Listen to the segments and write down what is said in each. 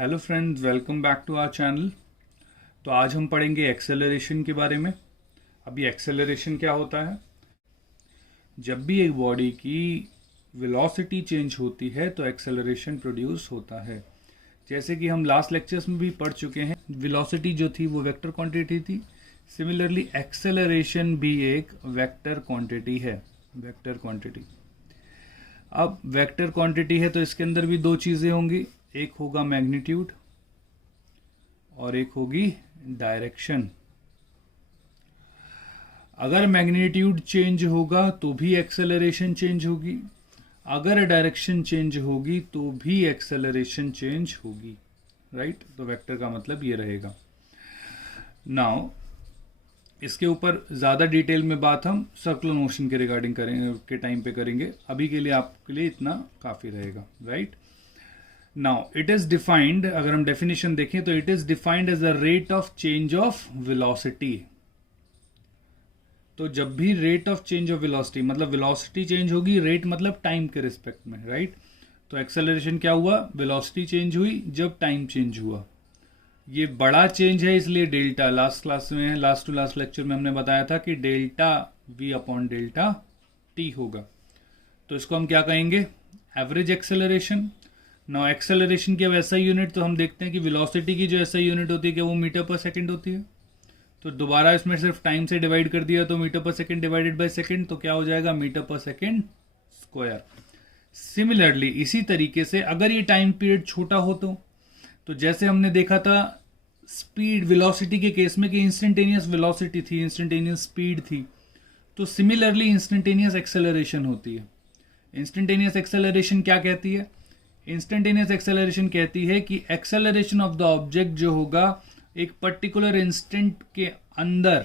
Hello friends, welcome back to our channel. तो आज हम पढ़ेंगे एक्सेलरेशन के बारे में। अभी एक्सेलरेशन क्या होता है? जब भी एक बॉडी की वेलोसिटी चेंज होती है तो एक्सेलरेशन प्रोड्यूस होता है। जैसे कि हम लास्ट लेक्चर्स में भी पढ़ चुके हैं, वेलोसिटी जो थी वो वेक्टर क्वांटिटी थी। सिमिलरली एक्सेलरेशन भी एक वेक्टर क्वांटिटी है, वेक्टर क्वांटिटी। अब वेक्टर क्वांटिटी है तो इसके अंदर भी दो चीज़ें होंगी, एक होगा मैग्नीट्यूड और एक होगी डायरेक्शन। अगर मैग्नीट्यूड चेंज होगा तो भी एक्सेलरेशन चेंज होगी, अगर डायरेक्शन चेंज होगी तो भी एक्सेलरेशन चेंज होगी, राइट। तो वेक्टर का मतलब ये रहेगा। नाउ इसके ऊपर ज़्यादा डिटेल में बात हम सर्कुलर मोशन के रिगार्डिंग करेंगे, के टाइम पे करेंगे। अभी के लिए आपके लिए इतना काफ़ी रहेगा, right. Now it is defined, अगर हम डेफिनेशन देखें तो it is defined as the rate of change of velocity. तो जब भी rate of change of velocity मतलब वेलोसिटी चेंज होगी, रेट मतलब टाइम के रिस्पेक्ट में, राइट। तो एक्सेलरेशन क्या हुआ? वेलोसिटी चेंज हुई जब टाइम चेंज हुआ। ये बड़ा चेंज है इसलिए डेल्टा, लास्ट क्लास में, लास्ट टू लास्ट लेक्चर में हमने बताया था कि delta v upon delta T होगा। तो इसको हम क्या कहेंगे? Average acceleration. नाउ एक्सेलरेशन की अब एसआई यूनिट तो हम देखते हैं कि वेलोसिटी की जो एसआई यूनिट होती है क्या वो मीटर पर सेकंड होती है। तो दोबारा इसमें सिर्फ टाइम से डिवाइड कर दिया तो मीटर पर सेकंड डिवाइडेड बाय सेकंड, तो क्या हो जाएगा? मीटर पर सेकंड स्क्वायर। सिमिलरली इसी तरीके से अगर ये टाइम पीरियड छोटा हो तो जैसे हमने देखा था स्पीड वेलोसिटी के केस में कि इंस्टेंटेनियस वेलोसिटी थी, इंस्टेंटेनियस स्पीड थी, तो सिमिलरली इंस्टेंटेनियस एक्सेलरेशन होती है। इंस्टेंटेनियस एक्सेलरेशन क्या कहती है? इंस्टेंटेनियस एक्सेलरेशन कहती है कि एक्सेलरेशन ऑफ द ऑब्जेक्ट जो होगा एक पर्टिकुलर इंस्टेंट के अंदर,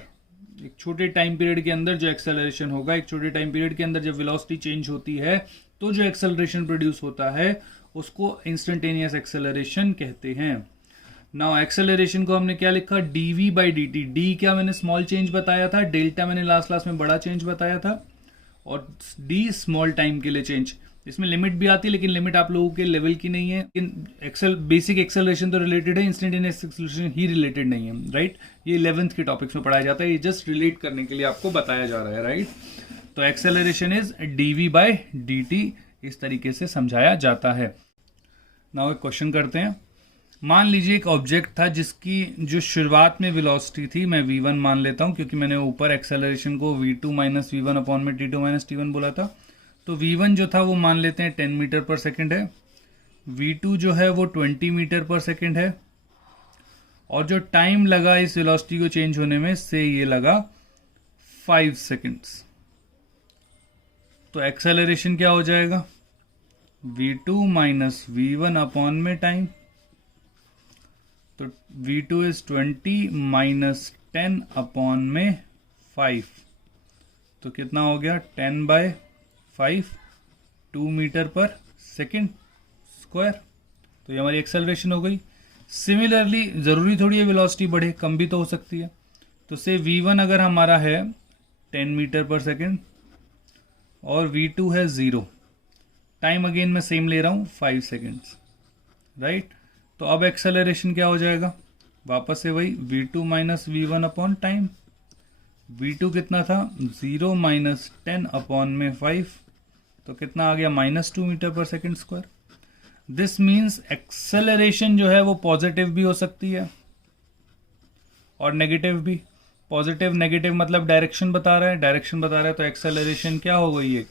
एक छोटे टाइम पीरियड के अंदर जो एक्सेलरेशन होगा, एक छोटे टाइम पीरियड के अंदर जब वेलोसिटी चेंज होती है तो जो एक्सेलरेशन प्रोड्यूस होता है उसको इंस्टेंटेनियस एक्सेलरेशन कहते हैं। नाउ एक्सेलरेशन को हमने क्या लिखा? dv by dt। डी क्या मैंने स्मॉल चेंज बताया था, डेल्टा मैंने लास्ट क्लास में बड़ा चेंज बताया था, और डी स्मॉल टाइम के लिए चेंज। इसमें लिमिट भी आती है लेकिन लिमिट आप लोगों के लेवल की नहीं है। बेसिक एक्सेलरेशन तो रिलेटेड है, इंस्टेंटेनियस एक्सेलरेशन ही रिलेटेड नहीं है, राइट। ये 11th के टॉपिक्स में पढ़ाया जाता है, ये जस्ट रिलेट करने के लिए आपको बताया जा रहा है, राइट। तो acceleration is dv by dt, इस तरीके से समझाया जाता है। नाउ एक क्वेश्चन करते हैं। मान लीजिए एक ऑब्जेक्ट था जिसकी जो शुरुआत में वेलोसिटी थी, मैं v1 मान लेता हूं क्योंकि मैंने ऊपर एक्सेलरेशन को v2 माइनस वी1 अपॉन में t2 माइनस t1 बोला था। तो v1 जो था वो मान लेते हैं 10 मीटर पर सेकेंड है, v2 जो है वो 20 मीटर पर सेकेंड है, और जो टाइम लगा इस वेलोसिटी को चेंज होने में से ये लगा 5 सेकेंड्स। तो एक्सेलरेशन क्या हो जाएगा? v2 माइनस वी1 अपॉन में टाइम, तो v2 इज 20 माइनस 10 अपॉन में 5, तो कितना हो गया? 10 bye 5, 2 metre per second square. तो ये हमारी एक्सेलरेशन हो गई। सिमिलरली ज़रूरी थोड़ी है वेलोसिटी बढ़े, कम भी तो हो सकती है। तो से v1 अगर हमारा है 10 मीटर पर सेकेंड और v2 है 0, टाइम अगेन मैं सेम ले रहा हूँ 5 सेकेंड्स, राइट। तो अब एक्सेलरेशन क्या हो जाएगा? वापस से वही v2 minus V1 upon time. v2 कितना था? 0 माइनस 10 अपॉन में 5, तो कितना आ गया? -2 metre per second square. This means acceleration जो है वो पॉजिटिव भी हो सकती है और नेगेटिव भी। पॉजिटिव नेगेटिव मतलब डायरेक्शन बता रहा है, डायरेक्शन बता रहा है, तो एक्सेलरेशन क्या हो गई? एक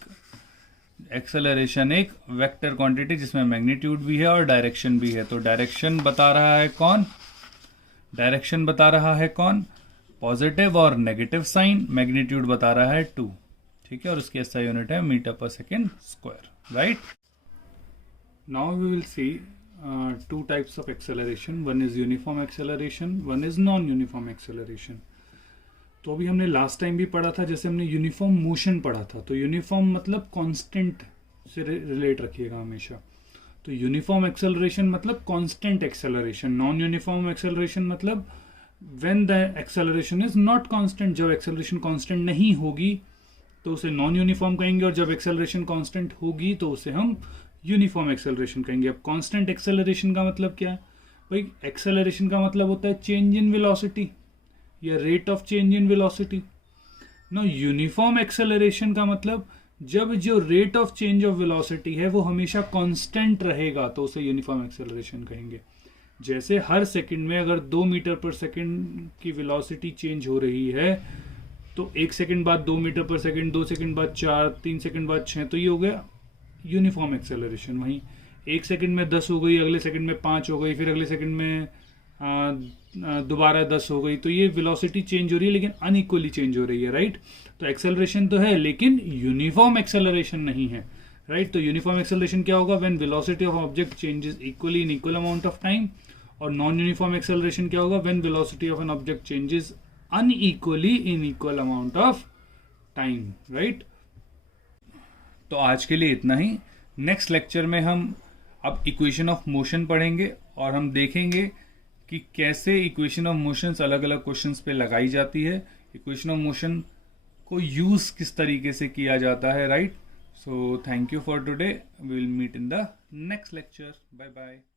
एक्सेलरेशन एक वेक्टर क्वांटिटी जिसमें मैग्नीट्यूड भी है और डायरेक्शन भी है। तो डायरेक्शन बता रहा है कौन? डायरेक्शन बता रहा है कौन? पॉजिटिव और नेगेटिव साइन। मैग्नीट्यूड बता रहा है 2, ठीक है, और उसकी एसआई यूनिट है metre per second square, right. Now we will see two types of acceleration. One is uniform acceleration, one is non uniform acceleration. तो अभी हमने लास्ट टाइम भी पढ़ा था, जैसे हमने यूनिफॉर्म मोशन पढ़ा था, तो यूनिफॉर्म मतलब कांस्टेंट से रिलेट रखिएगा हमेशा। तो यूनिफॉर्म एक्सेलरेशन मतलब constant acceleration. Non uniform acceleration मतलब when the acceleration is not constant, जब एक्सेलरेशन कांस्टेंट नहीं होगी तो उसे नॉन यूनिफॉर्म कहेंगे, और जब एक्सेलरेशन कांस्टेंट होगी तो उसे हम यूनिफॉर्म एक्सेलरेशन कहेंगे। अब कांस्टेंट एक्सेलरेशन का मतलब क्या है? भाई एक्सेलरेशन का मतलब होता है चेंज इन वेलोसिटी या rate of change in velocity. No uniform acceleration का मतलब जब जो rate of change of velocity है वो हमेशा कांस्टेंट रहेगा तो उसे यूनिफॉर्म एक्सेलरेशन कहेंगे। जैसे हर सेकंड में अगर 2 मीटर पर सेकंड की वेलोसिटी चेंज हो रही है तो 1 सेकंड बाद 2 मीटर पर सेकंड, 2 सेकंड बाद 4, 3 सेकंड बाद 6, तो ये हो गया यूनिफॉर्म एक्सेलरेशन। वहीं 1 सेकंड में 10 हो गई, अगले सेकंड में 5 हो गई, फिर अगले सेकंड में दोबारा 10 हो गई, तो ये वेलोसिटी चेंज हो रही है लेकिन अनइक्वली चेंज हो रही है, राइट। तो एक्सेलरेशन तो है लेकिन यूनिफॉर्म एक्सेलरेशन नहीं है, राइट। तो यूनिफॉर्म एक्सेलरेशन क्या होगा? When velocity of object changes equally in equal amount of time. और नॉन यूनिफॉर्म एक्सेलरेशन क्या होगा? When velocity of an object changes unequally in equal amount of time, right. तो आज के लिए इतना ही। नेक्स्ट लेक्चर में हम अब इक्वेशन ऑफ मोशन पढ़ेंगे और हम देखेंगे कि कैसे इक्वेशन ऑफ मोशंस अलग अलग क्वेश्चंस पे लगाई जाती है, इक्वेशन ऑफ मोशन को यूज किस तरीके से किया जाता है, right. So thank you for today, we will meet in the next lecture, bye bye.